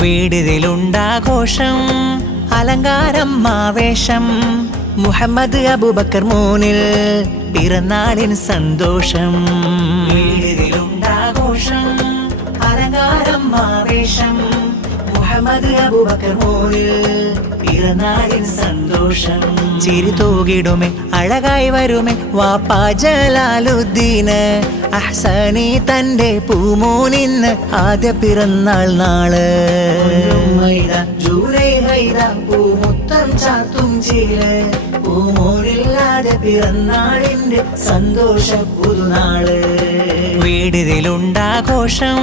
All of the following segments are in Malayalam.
വീടിതിലുണ്ടാഘോഷം അലങ്കാരം ആവേശം മുഹമ്മദ് അബൂബക്കർ മോനിൽ പിറന്നാളിന് സന്തോഷം. വീടിതിലുണ്ടാഘോഷം അലങ്കാരം ആവേശം മുഹമ്മദ് അബൂബക്കർ മോനിൽ പിറന്നാളിന് സന്തോഷം. ചിരി തൂകിടുമേ അഴകായി വരുമേ വാപ്പാ ജലാലുദ്ദീന് അഹ്സനി തന്റെ പൂമോനിന്ന് ആദ്യ പിറന്നാൾ നാള്. പൂമുത്തം ചാത്തും ചീല് പൂമോനില്ലാതെ പിറന്നാളിന്റെ സന്തോഷ പുതുനാള്. വീടിതിലുണ്ടാഘോഷം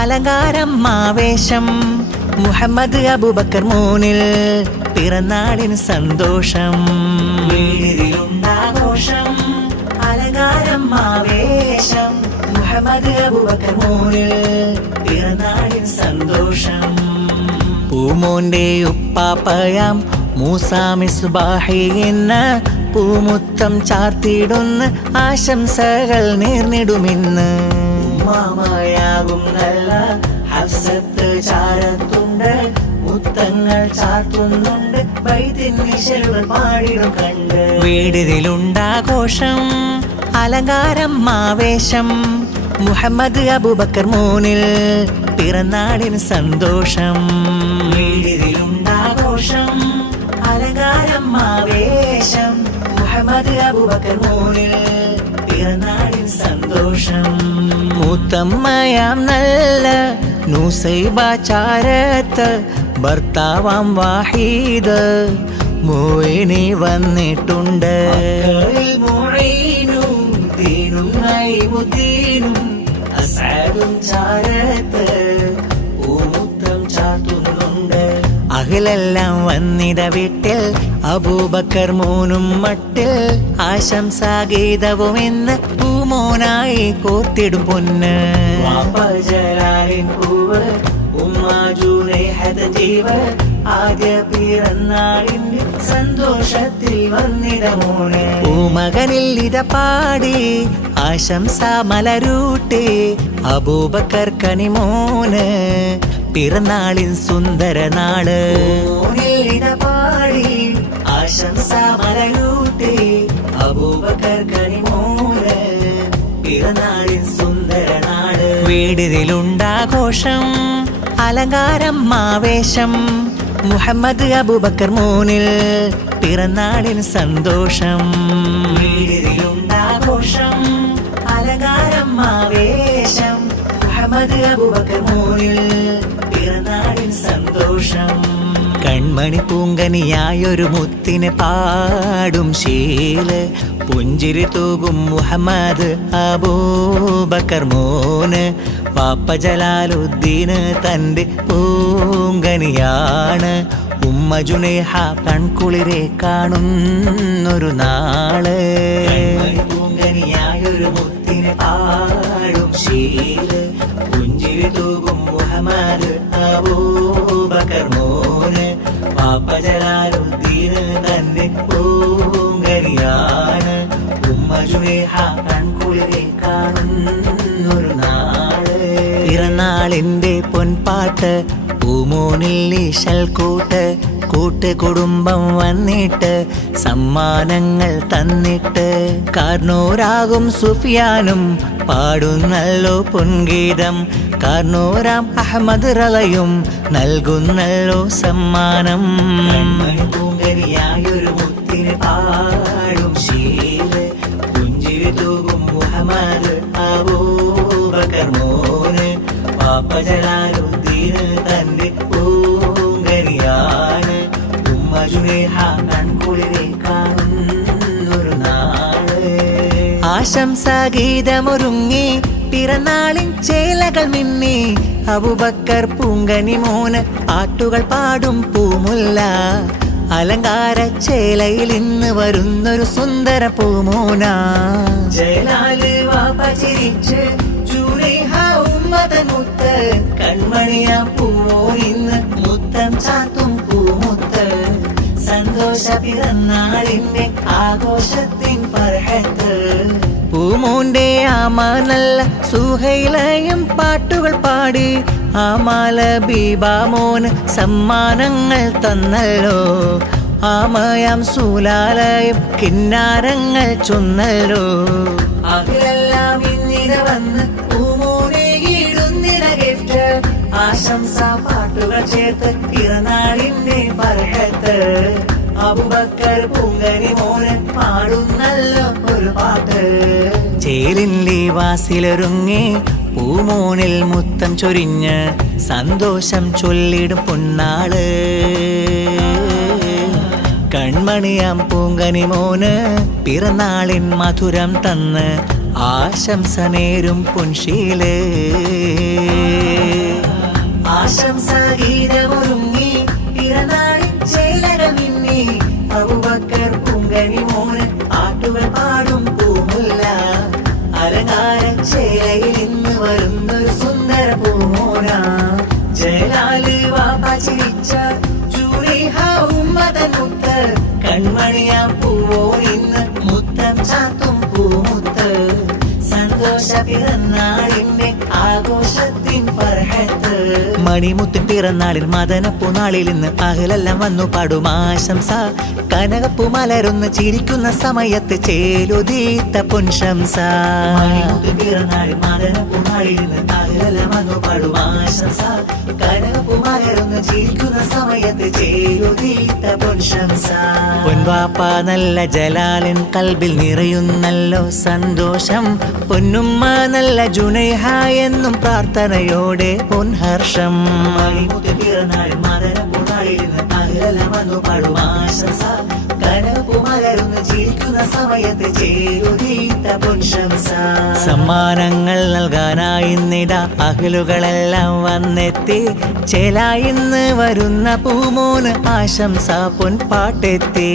അലങ്കാരം ആവേശം മുഹമ്മദ് അബൂബക്കർ മോനിൽ പിറന്നാളിന് സന്തോഷം. വീടിതിലുണ്ടാഘോഷം അലങ്കാരം ആവേശം മുഹമ്മദ് അബൂബക്കർ മോനിൽ പിറന്നാളിന് സന്തോഷം. പൂമോന്റെ ഉപ്പാപ്പയാം മൂസാ മിസ്ബാഹി എന്ന പൂമുത്തം ചാർത്തിടുന്ന ആശംസകൾ നേർന്നിടുമിന്ന്. മാമയാകും നല്ല ഹഫ്സത്ത് ചാരത്തുണ്ട് മുത്തങ്ങൾ ചാർത്തുന്നുണ്ട് ബൈത്തിൻ നിശലുകൾ പാടിടും കണ്ട്. വീടിതിലുണ്ടാഘോഷം അലങ്കാരം ആവേശം മുഹമ്മദ് അബൂബക്കർ മോനിൽ പിറന്നാളിന് സന്തോഷം. വീടിതിലുണ്ടാഘോഷം അലങ്കാരം ആവേശം മുഹമ്മദ് അബൂബക്കർ മോനിൽ പിറന്നാളിന് സന്തോഷം. മൂത്തമ്മയാം നല്ല നൂസൈബ ചാരത്ത് ഭർത്താവാം വാഹീദ് മോയിനി വന്നിട്ടുണ്ട്. ചാരത്ത് പൂമുത്തം ചാത്തുന്നുണ്ട്. അഖിലെല്ലാം വന്നിട വീട്ടിൽ അബൂബക്കർ മോനും മട്ടിൽ ആശംസാഗീതവും ഇന്ന് പൂമോനായി കോർത്തിടും പൊന്ന്. ജലാലിൻ പൂവ് ഉമ്മാജൂനൈഹദീവ് ആദ്യ പിറന്നാളിന്റെ സന്തോഷത്തിൽ വന്നിട മോനെ. പൂമകനിൽ ഇത പാടി ആശംസ മലരൂട്ടി അബൂബക്കർ കനിമോന് പിറന്നാളിൻ സുന്ദര നാള്. ഇത പാടി ആശംസ മലരൂട്ടി അബൂബക്കർ കനിമോന് പിറന്നാളിൻ സുന്ദര നാള്. വീടിതിലുണ്ടാഘോഷം അലങ്കാരം ആവേശം മുഹമ്മദ് അബൂബക്കർ മോനിൽ പിറന്നാളിന് സന്തോഷം. വീടിതിലുണ്ടാഘോഷം അലങ്കാരം ആവേശം മുഹമ്മദ് അബൂബക്കർ മോനിൽ പിറന്നാളിന് സന്തോഷം. കൺമണി പൂങ്കനിയായൊരു മുത്തിനെ പാടും ശീല് പുഞ്ചിരി തൂകും മുഹമ്മദ് അബൂബക്കർ മോന്. വാപ്പ ജലാലുദ്ദീന് തന്റെ പൂങ്കനിയാണ് ഉമ്മ ജുനൈഹ കൺകുളിരെ കാണുന്നൊരു നാള്. പൂങ്കനിയായൊരു മുത്തിനെ പാടും ശീല് പുഞ്ചിരി തൂകും മുഹമ്മദ് അബൂബക്കർ മോന്. വാപ്പ ജലാലുദ്ദീന് തന്റെ പൂങ്കനിയാണ് ഉമ്മ ജുനൈഹ കൺകുളിരെ കാണുന്നൊരു നാള്. പിറന്നാളിന്റെ പൊൻപാട്ട് പൂമോനിൽ ഈശൽ കൂട്ട് കുടുംബം വന്നിട്ട് സമ്മാനങ്ങൾ തന്നിട്ട് കാർണൂരാകും സുഫിയാനും പാടുന്നല്ലോ പൊൻഗീതം. കാർണൂരാം അഹമ്മദ് റളയും നൽകുന്നല്ലോ സമ്മാനം. പൂങ്കരിയായൊരു മുത്തിന് പാടും ശീല് പുഞ്ചിരി തൂകും മുഹമ്മദ് അബൂബക്കർ മോന്. വാപ്പ ജലാലുദ്ദീന് തന്റെ പൂങ്കരിയാണ് ഉമ്മ ജുനൈഹ കൺകുളിരെ കാണുന്നൊരു നാള്. ആശംസാഗീതമൊരുങ്ങി പിറന്നാളിൻ ചേലകൾ മിന്നി അബൂബക്കർ പൂങ്കനി മോന് പാട്ടുകൾ പാടും പൂമുല്ല. അലങ്കാര ചേലയിൽ ഇന്ന് വരുന്നൊരു സുന്ദര പൂമോന. ജലാല് വാപ്പ ചിരിച്ച് ജുനൈഹ ഉമ്മതൻ മുത്ത് കൺമണിയാ പൂവോ ഇന്ന് മുത്തം ചാത്തും പൂമുത്ത്. സന്തോഷ പിറന്നാളിന്റെ ആഘോഷത്തിൻ ഫർഹത്ത്. പൂമോന്റെ ആമ നല്ല സുഹൈലയും പാട്ടുകൾ പാടി ആമാല ബീബാമോന് സമ്മാനങ്ങൾ തന്നല്ലോ. ആമയാം സൂലാലയം കിന്നാരങ്ങൾ ചൊന്നല്ലോ. അഖിലെല്ലാം ഇന്നിന വന്ന് പൂമോനേകിടുന്നിന ഗിഫ്റ്റ്. ആശംസ പാട്ടുകൾ ചേർത്ത് പിറന്നാളിന്റെ ബർക്കത്ത്. അബൂബക്കർ പൂങ്കനി മോന് പാടുന്നല്ലോ ഒരു പാട്ട്. ചേലിന്റെ വാസിലൊരുങ്ങി പൂമോനിൽ മുത്തം ചൊരിഞ്ഞ് സന്തോഷം ചൊല്ലിടും പൊന്നാള്. കൺമണിയാം പൂങ്കനി മോന് പിറന്നാളിൻ മധുരം തന്ന് ആശംസ നേരും പൊൻശീല്. ആശംസ ഗീതമൊരുങ്ങി പിറന്നാളിൻ ചേലകൾ മിന്നി. അബൂബക്കർ പൂങ്കനി മോന് പാട്ടുകൾ പാടും പൂമുല്ല. അലങ്കാര ചേലയിൽ ഇന്ന് വരുന്നൊരു സുന്ദര പൂമോന. ജലാല് വാപ്പ ചിരിച്ച ജൂലിഹ ഉമ്മതൻ മുത്ത്. കൺമണിയാം പൂവോ ഇന്ന് മുത്തം ചാത്തും പൂമുത്ത്. സന്തോഷ പിറന്നാളിന്റെ ആഘോഷത്തിൻ ഫർഹത്ത്. മണിമുത്തിൻ പിറന്നാളിൽ മദനപ്പൂനാളിൽ ഇന്ന് അഹലെല്ലാം വന്നു പാടും ആശംസ. കനകപ്പൂ മലരൊന്ന് ചിരിക്കുന്ന സമയത്ത് ചേലുദീത്ത പൊൻശംസ. മണിമുത്തിൻ പിറന്നാളിൽ മദനപ്പൂനാളിൽ ഇന്ന് അഹലെല്ലാം വന്നു പാടും ആശംസ. കനകപ്പൂ മലരൊന്ന് ചിരിക്കുന്ന സമയത്ത് ചേലുദീത്ത പൊൻശംസ. പൊൻവാപ്പ നല്ല ജലാലിൻ കൽബിൽ നിറയുന്നല്ലോ സന്തോഷം. പൊന്നുമ്മ നല്ല ജുനൈഹ എന്നും പ്രാർത്ഥനയോടെ പൊൻഹർഷം. മണിമുത്തിൻ പിറന്നാളിൽ മദനപ്പൂനാളിൽ ഇന്ന് അഹലെല്ലാം വന്നു പാടും ആശംസ. കനകപ്പൂ മലരൊന്ന് ചിരിക്കുന്ന സമയത്ത് ചേലുദീത്ത പൊൻശംസ. സമ്മാനങ്ങൾ നൽകാനായി നിതാ അഹലുകളെല്ലാം വന്നെത്തി. ചേലായിന്ന് വരുന്ന പൂമോന് ആശംസ പൊൻപാട്ടെത്തി.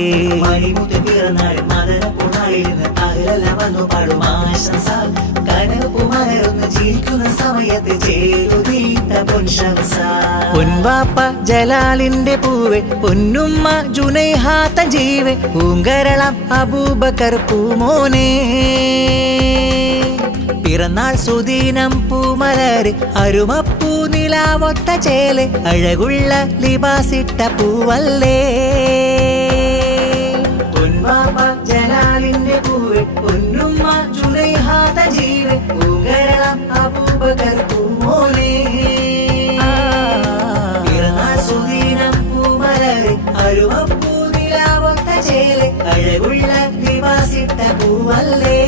മണിമുത്തിൻ പിറന്നാളിൽ മദനപ്പൂനാളിൽ ഇന്ന് അഹലെല്ലാം വന്നു പാടും ആശംസ. കനകപ്പൂ മലരൊന്ന് ചിരിക്കുന്ന സമയത്ത് ചേലുദീത്ത പൊൻശംസ. പൊൻവാപ്പ ജലാലിന്റെ പൂവെ പൊന്നുമ്മ ജുനൈഹ തൻ ജീവെ. പൂങ്കരളം അബൂബക്കർ പൂമോനെ. പിറന്നാൾ സുദീനം പൂമലര് അരുമപ്പൂ നിലാവൊത്ത ചേല്. അഴകുള്ള ലിബാസിട്ട പൂവല്ലേ. പൊൻവാപ്പ ജലാലിന്റെ പൂവെ പൊന്നുമ്മ ജുനൈഹ തൻ ജീവെ. പൂങ്കരളം അബൂബക്കർ പൂമോനെ. പിറന്നാൾ സുദീനം പൂമലര് അരുമപ്പൂ നിലാവൊത്ത ചേല്. അഴകുള്ള ലിബാസിട്ട പൂവല്ലേ.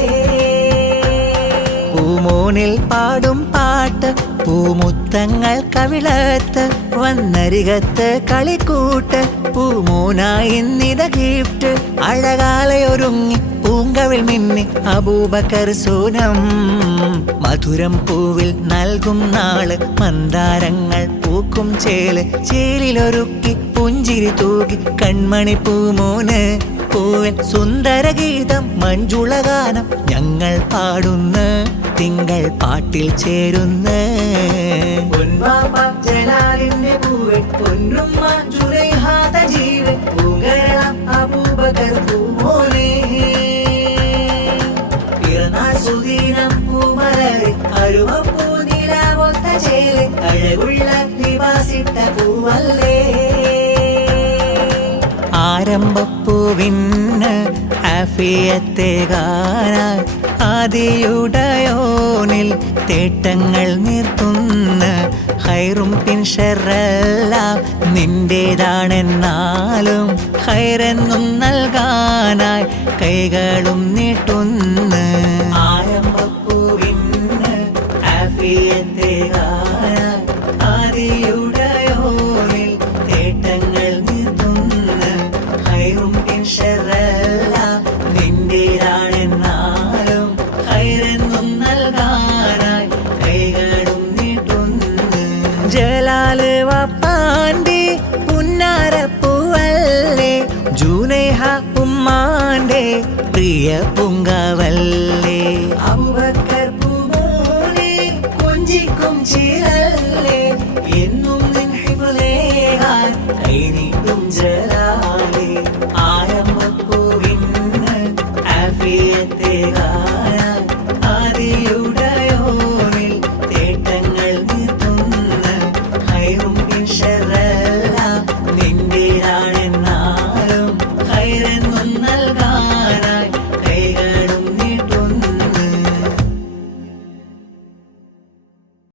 പൂമോനിൽ പാടും പാട്ട് പൂമുത്തങ്ങൾ കവിളത്ത്. വന്നരികത്ത് കളിക്കൂട്ട് പൂമോനായി നിത ഗിഫ്റ്റ്. അഴകാലയൊരുങ്ങി പൂങ്കവിൽ മിന്നി അബൂബക്കർ സൂനം. മധുരം പൂവിൽ നൽകും നാള് മന്ദാരങ്ങൾ പൂക്കും ചേല്. ചേലിലൊരുക്കി പുഞ്ചിരി തൂകി കൺമണി പൂമോന്. പൂവൻ സുന്ദരഗീതം മഞ്ജുളഗാനം ഞങ്ങൾ പാടുന്ന. തിങ്കൾ പാട്ടിൽ ചേരുന്ന. പൊൻവാപ്പ ജലാലിന്റെ പൂവെ പൊന്നുമ്മ ജുനൈഹ തൻ ജീവെ. പൂങ്കരളം അബൂബക്കർ പൂമോനെ. പിറന്നാൾ സുദീനം പൂമലര് അരുമപ്പൂ നിലാവൊത്ത ചേല്. അഴകുള്ള ലിബാസിട്ട പൂവല്ലേ. ആരംഭപ്പൂവിന് ആഫിയത്തേകാനായി ആദിയുടയോനിൽ തേട്ടങ്ങൾ നിർത്തുന്ന. ഹൈറും പിൻഷറെല്ലാം നിന്റേതാണെന്നാലും ഹൈറെന്നും നൽകാനായി കൈകളും നീട്ടുന്ന. ആരംഭപ്പൂവിന് ആഫിയത്തേകാനായി ആദിയുടയോനിൽ തേട്ടങ്ങൾ നിർത്തുന്ന. ഹൈറും പിൻഷറെല്ലാം നിന്റേതാണെന്നാലും ഹൈറെന്നും നൽകാനായി കൈകളും നീട്ടുന്നു. ജലാല് വാപ്പാന്റെ പുന്നാരപ്പൂവല്ലേ. ജുനൈഹ ഉമ്മാന്റെ പ്രിയ പൂങ്കവല്ലേ. അബൂബക്കർ പൂമോനെ കൊഞ്ചിക്കും ചില